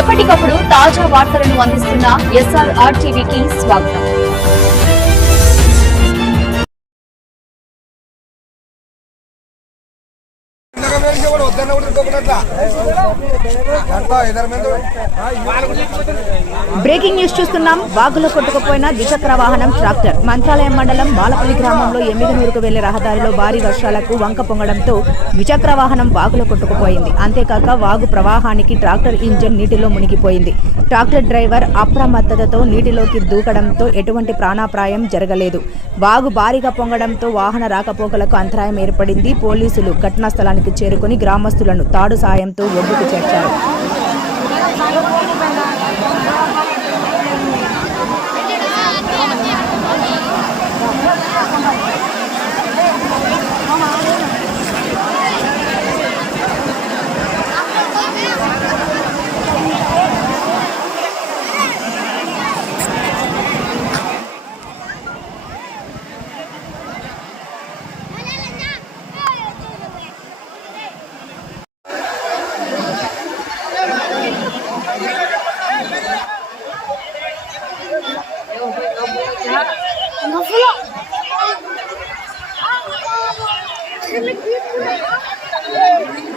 ఎప్పటికప్పుడు తాజా వార్తలను అందిస్తున్న ఎస్ఆర్ఆర్ టీవీకి స్వాగతం. బ్రేకింగ్ న్యూస్ చూస్తున్నాం. వాగులో కొట్టుకుపోయిన ద్విచక్ర వాహనం ట్రాక్టర్. మంత్రాలయం మండలం బాలపల్లి గ్రామంలో ఎమ్మిగనూరుకు వెళ్ళే రహదారిలో భారీ వర్షాలకు వంక పొంగడంతో ద్విచక్ర వాహనం వాగులో కొట్టుకుపోయింది. అంతేకాక వాగు ప్రవాహానికి ట్రాక్టర్ ఇంజన్ నీటిలో మునిగిపోయింది. ట్రాక్టర్ డ్రైవర్ అప్రమత్తతతో నీటిలోకి దూకడంతో ఎటువంటి ప్రాణాప్రాయం జరగలేదు. వాగు భారీగా పొంగడంతో వాహన రాకపోకలకు అంతరాయం ఏర్పడింది. పోలీసులు ఘటనా స్థలానికి చేరుకుని గ్రామస్తులను తాడు సాయంతో ఒడ్డుకు చేర్చారు.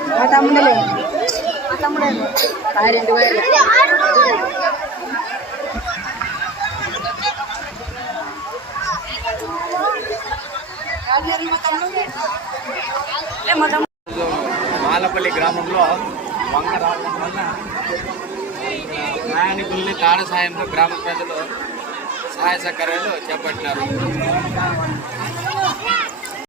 మా తమ్ముడే మా తమ్ముడే రెండు వేలు మాలపల్లి గ్రామంలో మంగ రావడం వల్ల ప్రయాణికుల్ని తాడ సాయంతో గ్రామ ప్రజలు సహాయ సహకారాలు చేపట్టినారు.